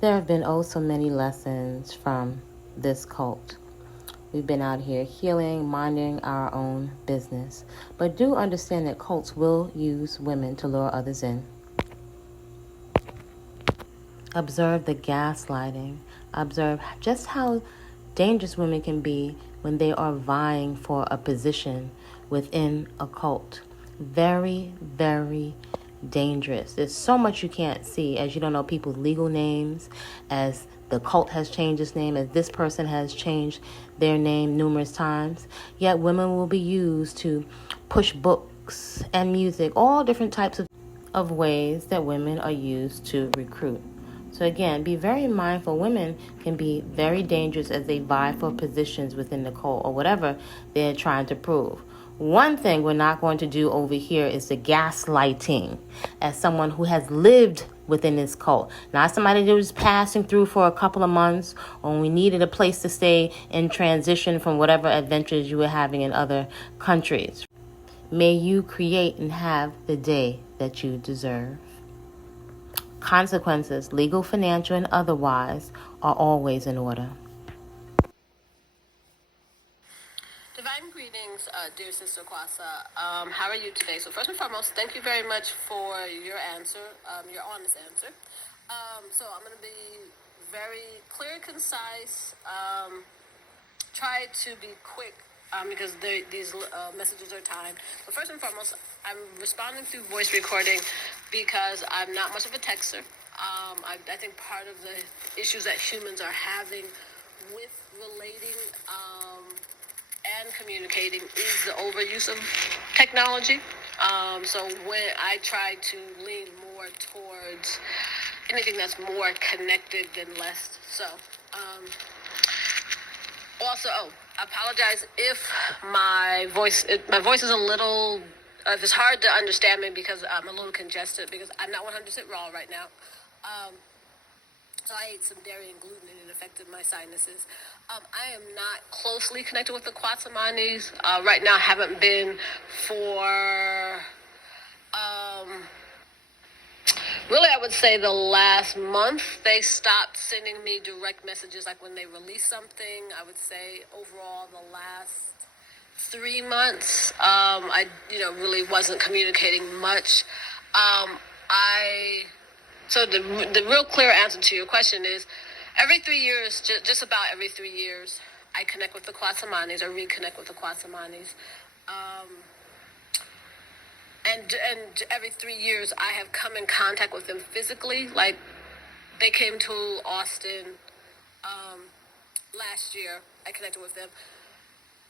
There have been oh so many lessons from this cult. We've been out here healing, minding our own business. But do understand that cults will use women to lure others in. Observe the gaslighting. Observe just how dangerous women can be when they are vying for a position within a cult. Very, very dangerous. There's so much you can't see as you don't know people's legal names, as the cult has changed its name, as this person has changed their name numerous times. Yet women will be used to push books and music, all different types of ways that women are used to recruit. So again, be very mindful. Women can be very dangerous as they vie for positions within the cult or whatever they're trying to prove. One thing we're not going to do over here is the gaslighting as someone who has lived within this cult. Not somebody that was passing through for a couple of months or when we needed a place to stay in transition from whatever adventures you were having in other countries. May you create and have the day that you deserve. Consequences, legal, financial, and otherwise, are always in order. Divine greetings, dear Sister Kwasa. How are you today? So first and foremost, thank you very much for your answer, your honest answer. So I'm going to be very clear and concise. Try to be quick because these messages are timed. But first and foremost, I'm responding through voice recording because I'm not much of a texter. I think part of the issues that humans are having with relating and communicating is the overuse of technology. So when I try to lean more towards anything that's more connected than less. So also, I apologize if my voice is a little. If it's hard to understand me because I'm a little congested because I'm not 100% raw right now. So I ate some dairy and gluten and it affected my sinuses. I am not closely connected with the Quatsamanis. Right now I haven't been for, really I would say the last month. They stopped sending me direct messages like when they release something. I would say overall the last 3 months, I really wasn't communicating much. So the real clear answer to your question is every 3 years, just about every 3 years, I connect with the Quatsamanis or reconnect with the Quatsamanis. And every 3 years, I have come in contact with them physically. Like, they came to Austin last year. I connected with them.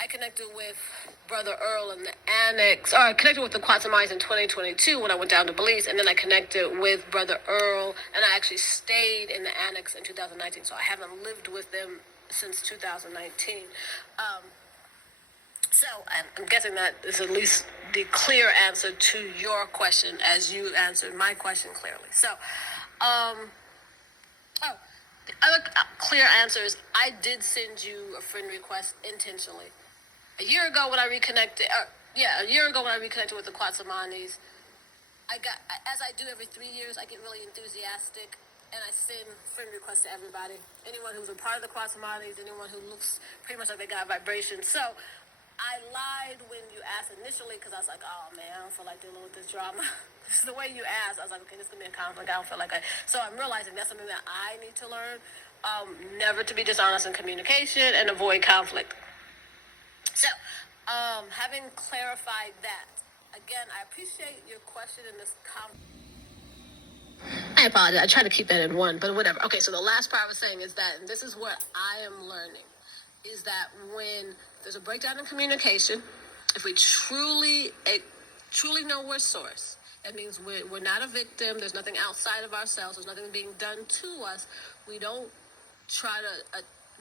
I connected with Brother Earl in the annex, or I connected with the Quatsamanis in 2022 when I went down to Belize, and then I connected with Brother Earl, and I actually stayed in the annex in 2019, so I haven't lived with them since 2019. So I'm guessing that is at least the clear answer to your question as you answered my question clearly. So, the other clear answer is I did send you a friend request intentionally. A year ago when I reconnected with the Quatsamanis, as I do every 3 years, I get really enthusiastic and I send friend requests to everybody. Anyone who's a part of the Quatsamanis, anyone who looks pretty much like they got vibration. So I lied when you asked initially because I was like, oh man, I don't feel like dealing with this drama. The way you asked, I was like, okay, this is going to be a conflict. I don't feel like So I'm realizing that's something that I need to learn. Never to be dishonest in communication and avoid conflict. So, having clarified that, again, I appreciate your question in this I apologize. I try to keep that in one, but whatever. Okay, so the last part I was saying is that, and this is what I am learning, is that when there's a breakdown in communication, if we truly know we're source, that means we're not a victim. There's nothing outside of ourselves. There's nothing being done to us. We don't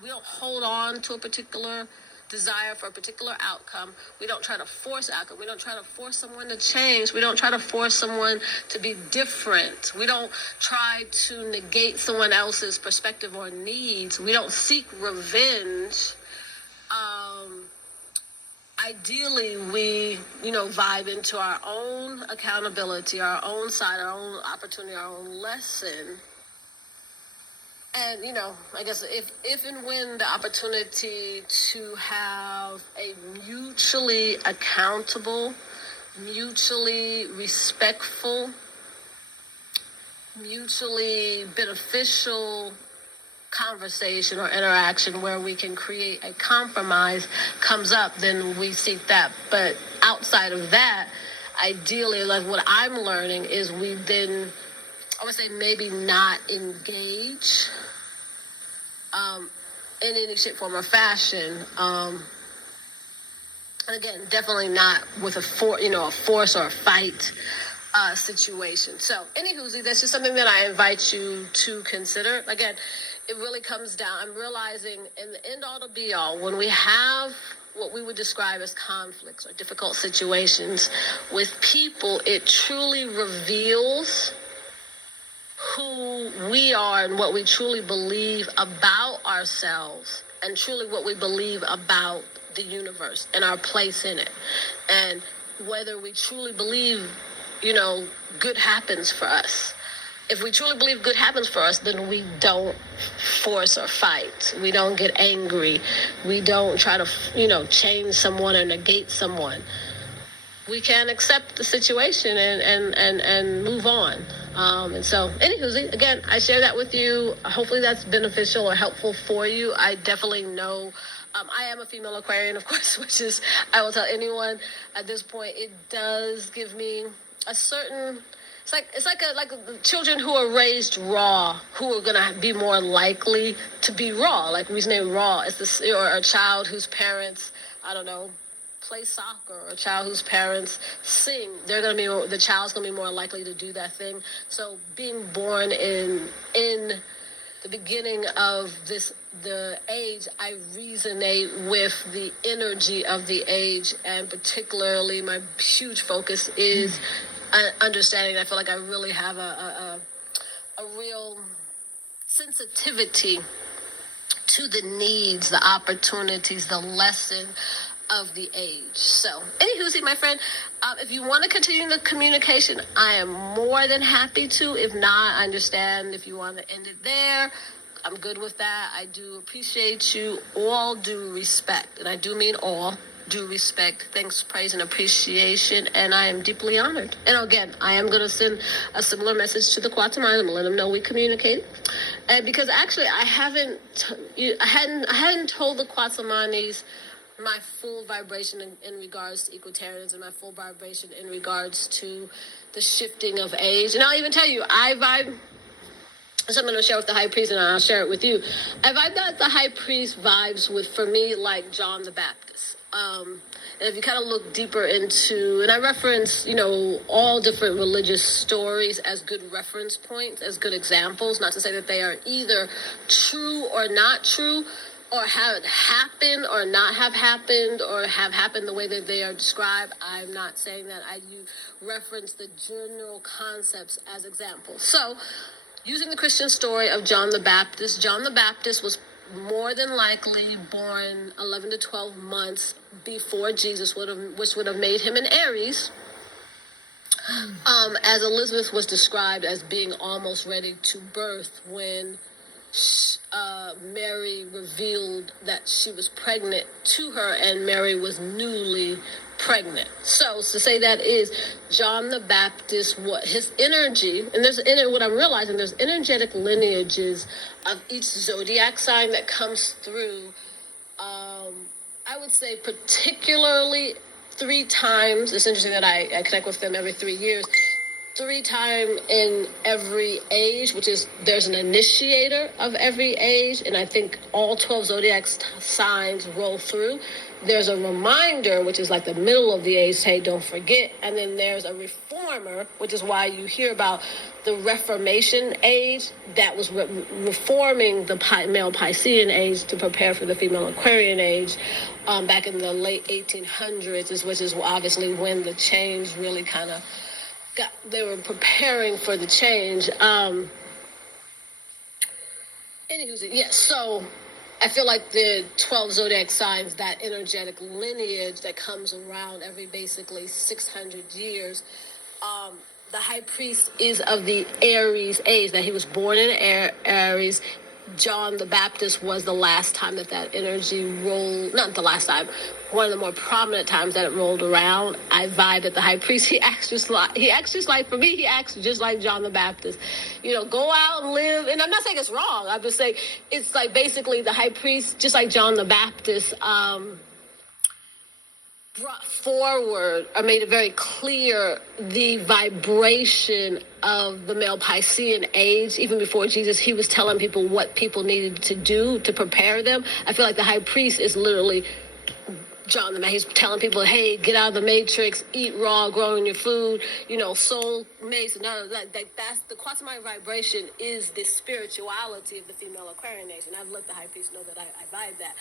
we don't hold on to a particular desire for a particular outcome. We don't try to force outcome. We don't try to force someone to change. We don't try to force someone to be different. We don't try to negate someone else's perspective or needs. We don't seek revenge. Ideally, we, vibe into our own accountability, our own side, our own opportunity, our own lesson. And, I guess if and when the opportunity to have a mutually accountable, mutually respectful, mutually beneficial conversation or interaction where we can create a compromise comes up, then we seek that. But outside of that, ideally, like what I'm learning is we then, I would say, maybe not engage in any shape, form, or fashion. And again, definitely not with a force or a fight situation. So, anywho, that's just something that I invite you to consider. Again, it really comes down. I'm realizing in the end all to be all, when we have what we would describe as conflicts or difficult situations with people, it truly reveals who we are and what we truly believe about ourselves and truly what we believe about the universe and our place in it. And whether we truly believe, good happens for us. If we truly believe good happens for us, then we don't force or fight. We don't get angry. We don't try to, change someone or negate someone. We can accept the situation and move on. And so, anywho, again, I share that with you. Hopefully that's beneficial or helpful for you. I definitely know I am a female Aquarian, of course, which is, I will tell anyone at this point, it does give me a certain, it's like children who are raised raw, who are going to be more likely to be raw. Like we name raw. It's this, or a child whose parents, I don't know, play soccer, or a child whose parents sing, the child's gonna be more likely to do that thing. So being born in the beginning of the age, I resonate with the energy of the age, and particularly my huge focus is understanding. I feel like I really have a real sensitivity to the needs, the opportunities, the lesson of the age. So, anywho, my friend, if you want to continue the communication, I am more than happy to. If not, I understand if you want to end it there. I'm good with that. I do appreciate you. All due respect, and I do mean all due respect, thanks, praise, and appreciation, and I am deeply honored. And again, I am going to send a similar message to the Quatermain. I'm going to let them know we communicated. And because actually I hadn't told the Quatermainis my full vibration in regards to equitarians and my full vibration in regards to the shifting of age. And I'll even tell you, I vibe, so I'm going to share with the high priest and I'll share it with you. I vibe that the high priest vibes with, for me, like John the Baptist. And if you kind of look deeper into, and I reference, all different religious stories as good reference points, as good examples, not to say that they are either true or not true, or have happened or not have happened, or have happened the way that they are described. I'm not saying that. I reference the general concepts as examples. So, using the Christian story of John the Baptist was more than likely born 11 to 12 months before Jesus, which would have made him an Aries. As Elizabeth was described as being almost ready to birth when Mary revealed that she was pregnant to her, and Mary was newly pregnant. So to say that is John the Baptist, what his energy, and what I'm realizing, there's energetic lineages of each zodiac sign that comes through. I would say particularly 3 times. It's interesting that I connect with them every 3 years. 3 times in every age, which is, there's an initiator of every age, and I think all 12 zodiac signs roll through. There's a reminder, which is like the middle of the age, hey, don't forget, and then there's a reformer, which is why you hear about the Reformation age that was reforming the male Piscean age to prepare for the female Aquarian age back in the late 1800s, which is obviously when the change really kind of they were preparing for the change. Yes, so I feel like the 12 zodiac signs, that energetic lineage that comes around every basically 600 years, the high priest is of the Aries age, that he was born in Aries, John the Baptist was the last time that energy rolled, not the last time, one of the more prominent times that it rolled around. I vibed at the high priest. He acts just like, for me, he acts just like John the Baptist. Go out and live. And I'm not saying it's wrong. I'm just saying it's like basically the high priest, just like John the Baptist, brought forward or made it very clear the vibration of the male Piscean age. Even before Jesus, he was telling people what people needed to do to prepare them. I feel like the high priest is literally John the Man. He's telling people, hey, get out of the matrix, eat raw, growing your food, soul mates, and none of that. That's the Quasamite vibration is the spirituality of the female Aquarian nation. I've let the high priest know that I vibe that.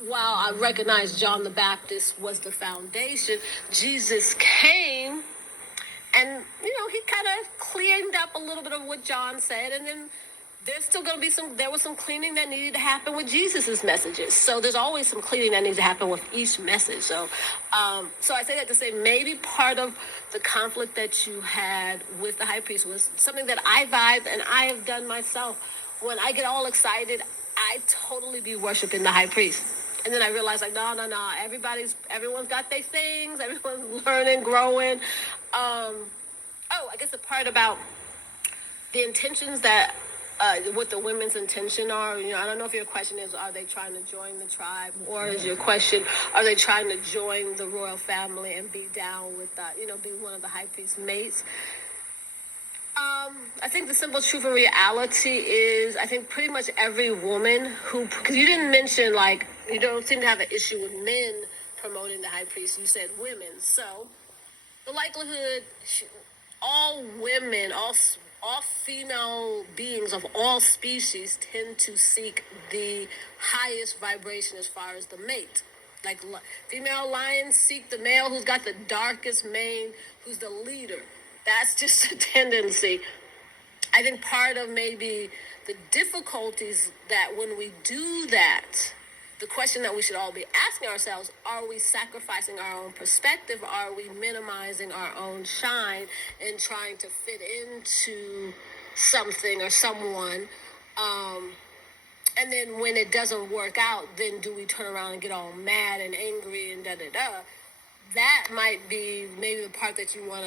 While I recognize John the Baptist was the foundation, Jesus came and, he kind of cleaned up a little bit of what John said. And then there's still going to be there was some cleaning that needed to happen with Jesus's messages. So there's always some cleaning that needs to happen with each message. So I say that to say maybe part of the conflict that you had with the high priest was something that I vibe and I have done myself. When I get all excited, I totally be worshiping the high priest. And then I realized, no. Everyone's got their things. Everyone's learning, growing. I guess the part about the intentions that, what the women's intention are. I don't know if your question is, are they trying to join the tribe? Or is your question, are they trying to join the royal family and be down with that, be one of the high priest's mates? I think the simple truth and reality is, I think pretty much every woman because you didn't mention, you don't seem to have an issue with men promoting the high priest. You said women. So the likelihood, all women, all female beings of all species tend to seek the highest vibration as far as the mate. Like female lions seek the male who's got the darkest mane, who's the leader. That's just a tendency. I think part of maybe the difficulties that when we do that, the question that we should all be asking ourselves, are we sacrificing our own perspective? Are we minimizing our own shine and trying to fit into something or someone? And then when it doesn't work out, then do we turn around and get all mad and angry and da-da-da? That might be maybe the part that you want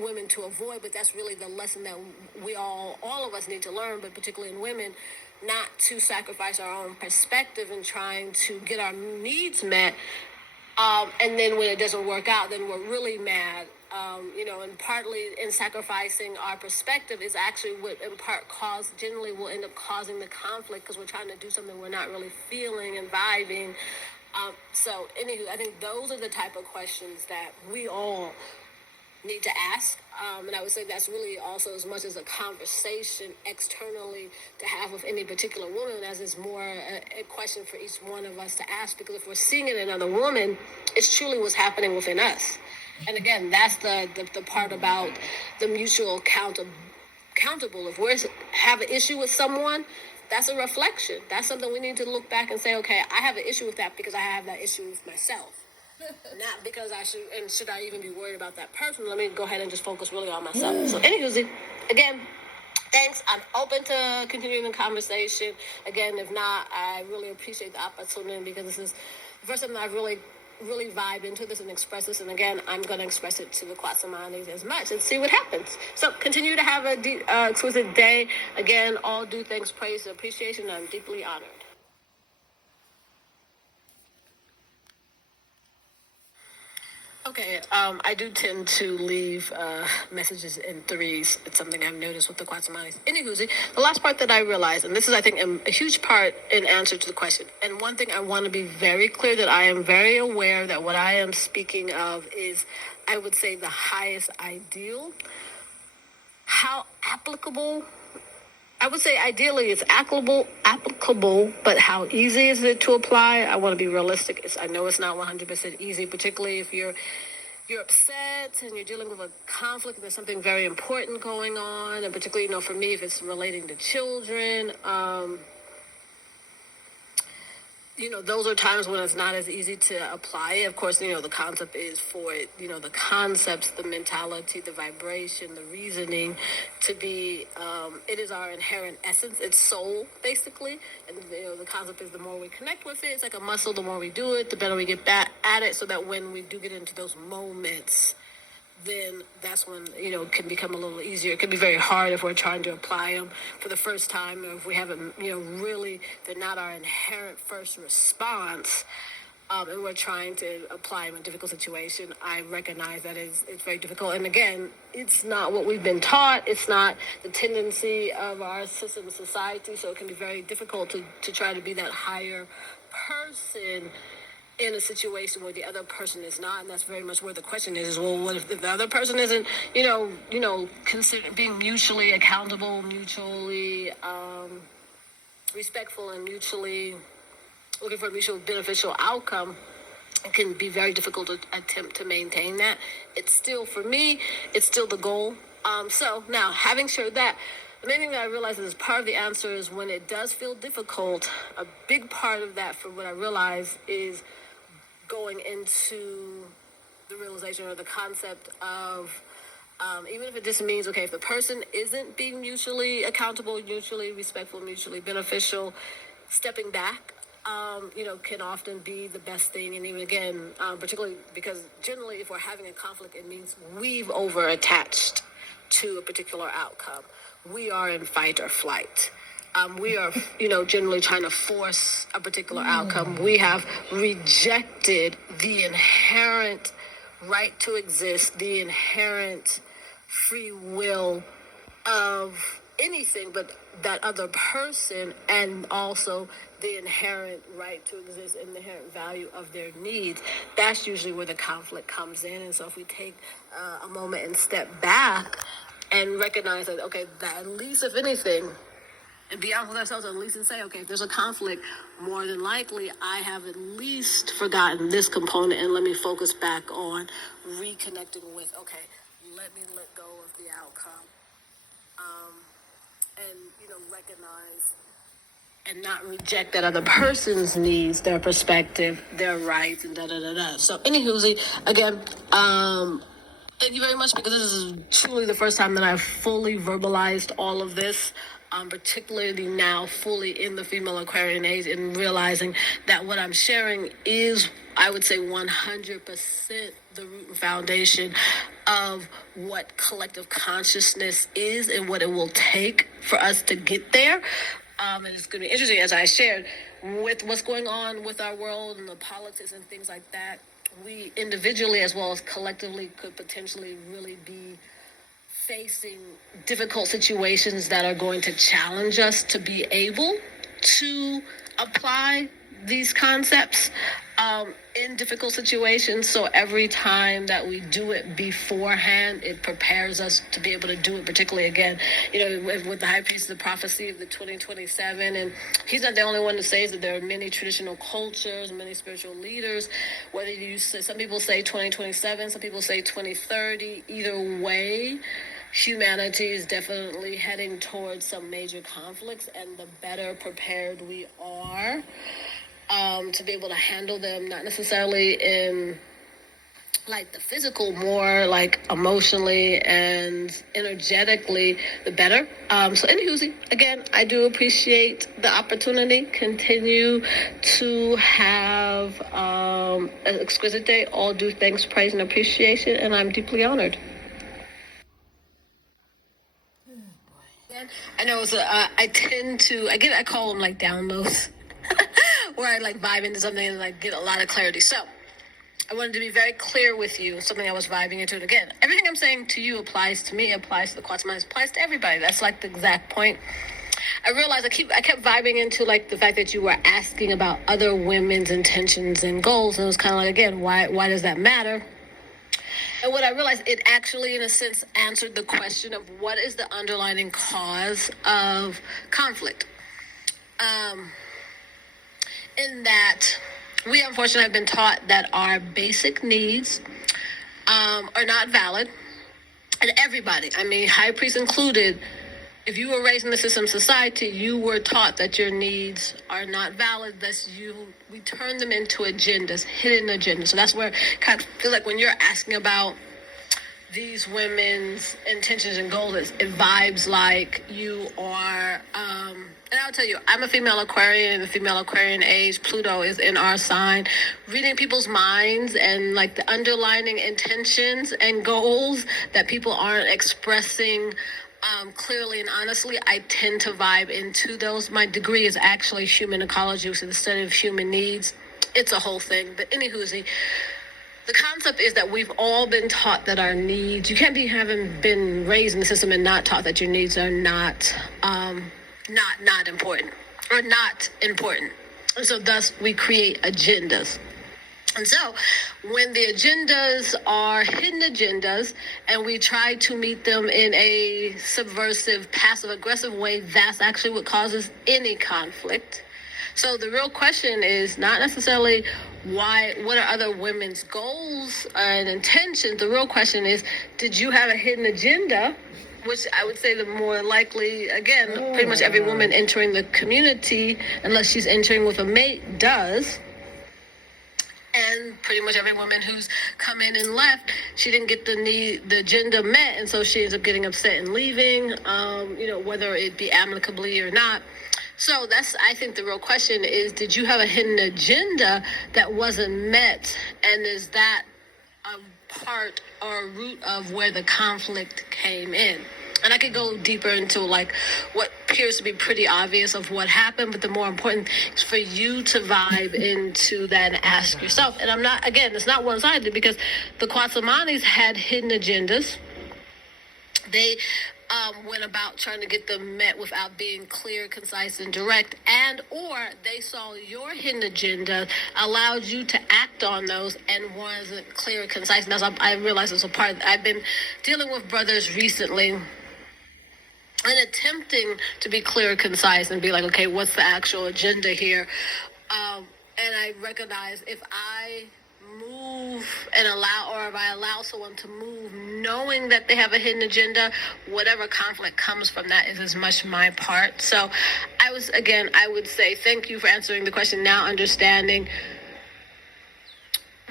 women to avoid, but that's really the lesson that we all of us need to learn, but particularly in women, not to sacrifice our own perspective in trying to get our needs met. And then when it doesn't work out, then we're really mad. And partly in sacrificing our perspective is actually what in part generally will end up causing the conflict because we're trying to do something we're not really feeling and vibing. So anywho, I think those are the type of questions that we all need to ask. And I would say that's really also as much as a conversation externally to have with any particular woman as it's more a question for each one of us to ask, because if we're seeing it in another woman, it's truly what's happening within us. And again, that's the part about the mutual accountable. If we have an issue with someone, that's a reflection. That's something we need to look back and say, okay, I have an issue with that because I have that issue with myself. Not because should I even be worried about that person? Let me go ahead and just focus really on myself. So anywho, again, thanks. I'm open to continuing the conversation. Again, if not, I really appreciate the opportunity because this is the first time that I've really vibe into this and express this. And again, I'm going to express it to the Quasamanis as much and see what happens. So continue to have a exquisite day. Again, all due thanks, praise, and appreciation. I'm deeply honored. Okay, I do tend to leave messages in threes. It's something I've noticed with the Quasamanis. Anywho, the last part that I realized, and this is, I think, a huge part in answer to the question, and one thing I want to be very clear that I am very aware that what I am speaking of is, I would say, the highest ideal. How applicable? I would say ideally it's applicable, but how easy is it to apply? I want to be realistic. I know it's not 100% easy, particularly if you're upset and you're dealing with a conflict and there's something very important going on, and particularly, for me, if it's relating to children. those are times when it's not as easy to apply it. Of course, the concept is for it, the concepts, the mentality, the vibration, the reasoning to be, it is our inherent essence, it's soul, basically. And, the concept is the more we connect with it, it's like a muscle, the more we do it, the better we get back at it, so that when we do get into those moments, then that's when, can become a little easier. It can be very hard if we're trying to apply them for the first time, or if we haven't, really, they're not our inherent first response, and we're trying to apply them in a difficult situation. I recognize that it's very difficult. And again, it's not what we've been taught. It's not the tendency of our system of society. So it can be very difficult to try to be that higher person in a situation where the other person is not. And that's very much where the question is, well, what if the other person isn't, consider being mutually accountable, mutually respectful, and mutually looking for a mutual beneficial outcome. It can be very difficult to attempt to maintain that. It's still, for me, it's still the goal. So now, having shared that, the main thing that I realize is part of the answer is when it does feel difficult, a big part of that, for what I realize, is going into the realization or the concept of, even if it just means, okay, if the person isn't being mutually accountable, mutually respectful, mutually beneficial, stepping back, can often be the best thing. And even again, particularly because generally if we're having a conflict, it means we've over attached to a particular outcome. We are in fight or flight. We are, generally trying to force a particular outcome. We have rejected the inherent right to exist, the inherent free will of anything but that other person, and also the inherent right to exist and the inherent value of their needs. That's usually where the conflict comes in. And so if we take a moment and step back and recognize that, okay, that at least, if anything, and be honest with ourselves, at least, and say, okay, if there's a conflict, more than likely I have at least forgotten this component, and let me focus back on reconnecting with, okay, let me let go of the outcome, and recognize and not reject that other person's needs, their perspective, their rights, and da-da-da-da. So anywho, again, thank you very much, because this is truly the first time that I've fully verbalized all of this, particularly now fully in the female Aquarian age, and realizing that what I'm sharing is, I would say, 100% the root and foundation of what collective consciousness is and what it will take for us to get there. And it's going to be interesting, as I shared, with what's going on with our world and the politics and things like that. We individually as well as collectively could potentially really be facing difficult situations that are going to challenge us to be able to apply these concepts in difficult situations. So every time that we do it beforehand, it prepares us to be able to do it, particularly again, with the high priest of the prophecy of the 2027. And he's not the only one to say that there are many traditional cultures, many spiritual leaders, whether you say, some people say 2027, some people say 2030, either way, humanity is definitely heading towards some major conflicts, and the better prepared we are to be able to handle them, not necessarily in like the physical, more like emotionally and energetically, the better. So anywho, again, I do appreciate the opportunity. Continue to have an exquisite day. All due thanks, praise, and appreciation, and I'm deeply honored. I know I call them like downloads, where I like vibe into something and like get a lot of clarity. So I wanted to be very clear with you, something I was vibing into. And again, everything I'm saying to you applies to me, applies to the Quantum Minds, applies to everybody. That's like the exact point. I realized I kept vibing into like the fact that you were asking about other women's intentions and goals. And it was kind of like, again, why does that matter? And what I realized, it actually, in a sense, answered the question of what is the underlying cause of conflict. In that we, unfortunately, have been taught that our basic needs are not valid. And everybody, I mean, high priest included, if you were raised in the system society, you were taught that your needs are not valid. We turn them into agendas, hidden agendas. So that's where I kind of feel like when you're asking about these women's intentions and goals, it vibes like you are, and I'll tell you, I'm a female Aquarian, the female Aquarian age. Pluto is in our sign. Reading people's minds and like the underlining intentions and goals that people aren't expressing clearly and honestly, I tend to vibe into those. My degree is actually human ecology, which is the study of human needs. It's a whole thing. But anywho, the concept is that we've all been taught that our needs, you can't be having been raised in the system and not taught that your needs are not important or not important. And so thus we create agendas. And so when the agendas are hidden agendas and we try to meet them in a subversive, passive aggressive way, that's actually what causes any conflict. So the real question is not necessarily what are other women's goals and intentions. The real question is, did you have a hidden agenda? Which I would say the more likely, again, pretty much every woman entering the community, unless she's entering with a mate, does. And pretty much every woman who's come in and left, she didn't get the agenda met, and so she ends up getting upset and leaving, whether it be amicably or not. So I think the real question is, did you have a hidden agenda that wasn't met? And is that a part or a root of where the conflict came in? And I could go deeper into like what appears to be pretty obvious of what happened, but the more important is for you to vibe into that and ask yourself. And it's not one-sided, because the Kwasamanis had hidden agendas. They went about trying to get them met without being clear, concise, and direct, or they saw your hidden agenda, allowed you to act on those, and wasn't clear, concise. And that's, I realized it was a part. I've been dealing with brothers recently and attempting to be clear, concise, and be like, okay, what's the actual agenda here? And I recognize if I move and if I allow someone to move knowing that they have a hidden agenda, whatever conflict comes from that is as much my part. So I would say thank you for answering the question, now understanding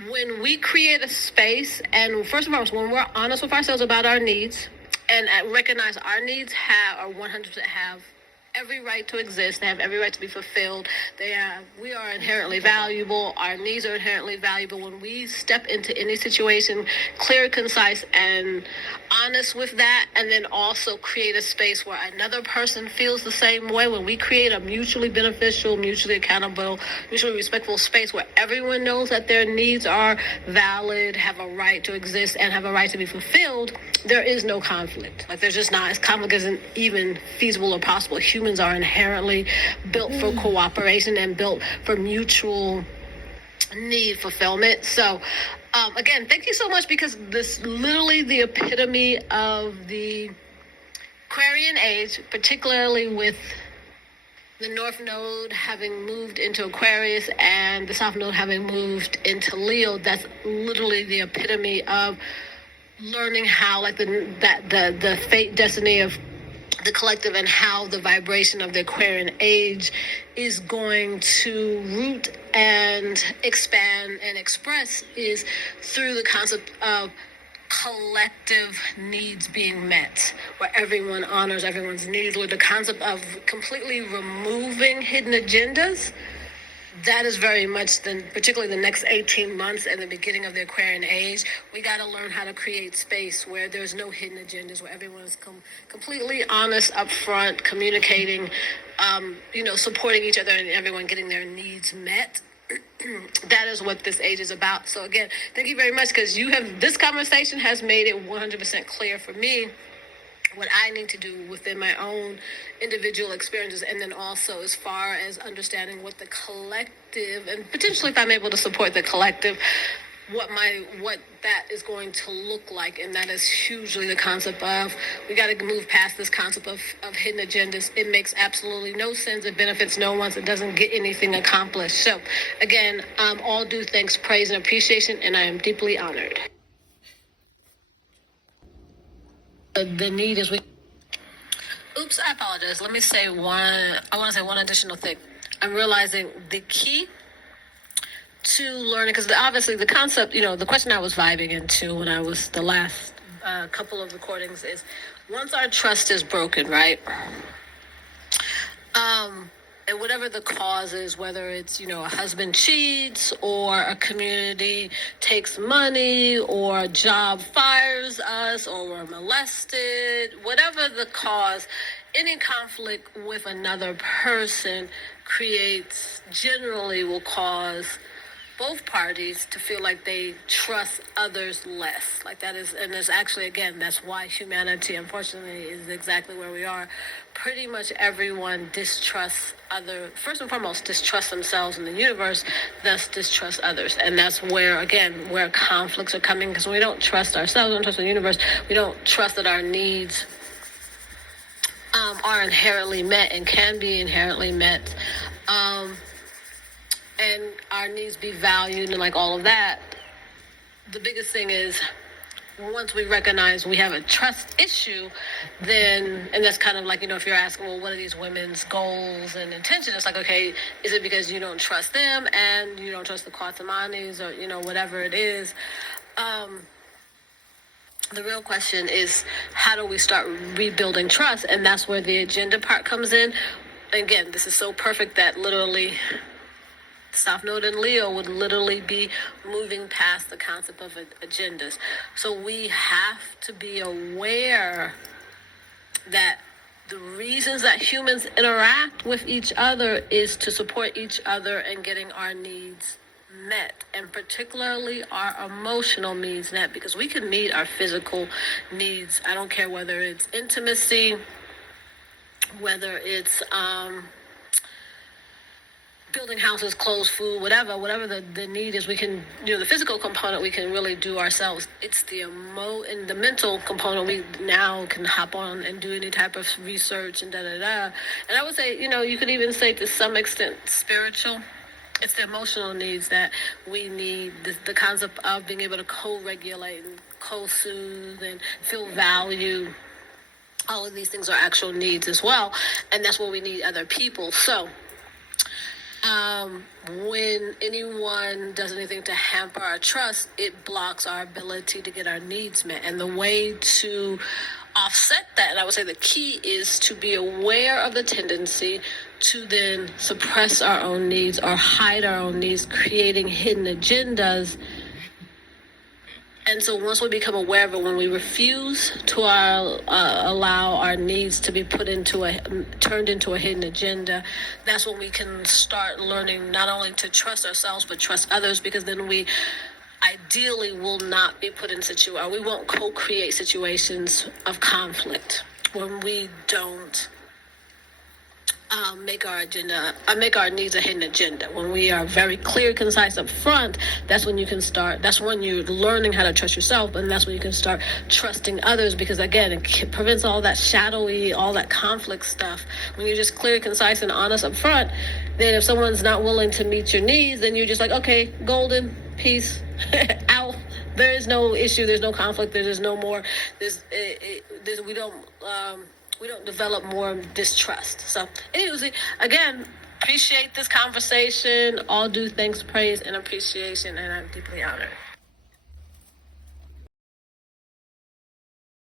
when we create a space, and first of all, when we're honest with ourselves about our needs and recognize our needs are 100% have every right to exist. They have every right to be fulfilled. We are inherently valuable. Our needs are inherently valuable. When we step into any situation, clear, concise, and honest with that, and then also create a space where another person feels the same way, when we create a mutually beneficial, mutually accountable, mutually respectful space where everyone knows that their needs are valid, have a right to exist, and have a right to be fulfilled, there is no conflict. Like, there's just not. Conflict isn't even feasible or possible. Humans are inherently built for cooperation and built for mutual need fulfillment. So, again, thank you so much, because this is literally the epitome of the Aquarian age, particularly with the North Node having moved into Aquarius and the South Node having moved into Leo. That's literally the epitome of learning how, like, the fate, destiny of the collective, and how the vibration of the Aquarian age is going to root and expand and express is through the concept of collective needs being met, where everyone honors everyone's needs, with the concept of completely removing hidden agendas. That is very much, particularly the next 18 months and the beginning of the Aquarian age. We got to learn how to create space where there's no hidden agendas, where everyone is completely honest, upfront, communicating, supporting each other, and everyone getting their needs met. That is what this age is about. So again, thank you very much, because this conversation has made it 100% clear for me what I need to do within my own individual experiences, and then also as far as understanding what the collective, and potentially if I'm able to support the collective, what that is going to look like. And that is hugely the concept of, we got to move past this concept of hidden agendas. It makes absolutely no sense. It benefits no one. It doesn't get anything accomplished. So again, all due thanks, praise, and appreciation, and I am deeply honored. The need is Oops, I apologize. Let me say one. I want to say one additional thing. I'm realizing the key to learning, because obviously the concept, the question I was vibing into when I was the last couple of recordings is, once our trust is broken, right? And whatever the cause is, whether it's, a husband cheats, or a community takes money, or a job fires us, or we're molested, whatever the cause, any conflict with another person generally will cause both parties to feel like they trust others less. Like that is, and there's actually, again, that's why humanity, unfortunately, is exactly where we are. Pretty much everyone distrusts first and foremost, distrust themselves in the universe, thus distrust others. And that's where, again, where conflicts are coming, because when we don't trust ourselves, we don't trust the universe, we don't trust that our needs are inherently met and can be inherently met. And our needs be valued and like all of that. The biggest thing is, once we recognize we have a trust issue, then, and that's kind of like, if you're asking, well, what are these women's goals and intentions? It's like, okay, is it because you don't trust them and you don't trust the Kwatamanis, or, whatever it is? The real question is, how do we start rebuilding trust? And that's where the agenda part comes in. Again, this is so perfect that literally South Node and Leo would literally be moving past the concept of agendas. So we have to be aware that the reasons that humans interact with each other is to support each other and getting our needs met, and particularly our emotional needs met, because we can meet our physical needs. I don't care whether it's intimacy, whether it's building houses, clothes, food, whatever the need is, we can, the physical component we can really do ourselves. It's and the mental component we now can hop on and do any type of research and da-da-da. And I would say, you could even say to some extent spiritual. It's the emotional needs that we need, the concept of being able to co-regulate and co-soothe and feel value. All of these things are actual needs as well. And that's where we need other people. So, when anyone does anything to hamper our trust, it blocks our ability to get our needs met. And the way to offset that, and I would say the key, is to be aware of the tendency to then suppress our own needs or hide our own needs, creating hidden agendas. And so once we become aware of it, when we refuse to allow our needs to be turned into a hidden agenda, that's when we can start learning not only to trust ourselves, but trust others, because then we ideally will not be put in we won't co-create situations of conflict when we don't make our needs a hidden agenda. When we are very clear, concise up front, that's when you're learning how to trust yourself, and that's when you can start trusting others, because again, it prevents all that shadowy, all that conflict stuff. When you're just clear, concise, and honest up front, then if someone's not willing to meet your needs, then you're just like, okay, golden, peace, out. There is no issue, there's no conflict, there's no more, we don't develop more distrust. So, anyways, again, appreciate this conversation. All due thanks, praise, and appreciation, and I'm deeply honored.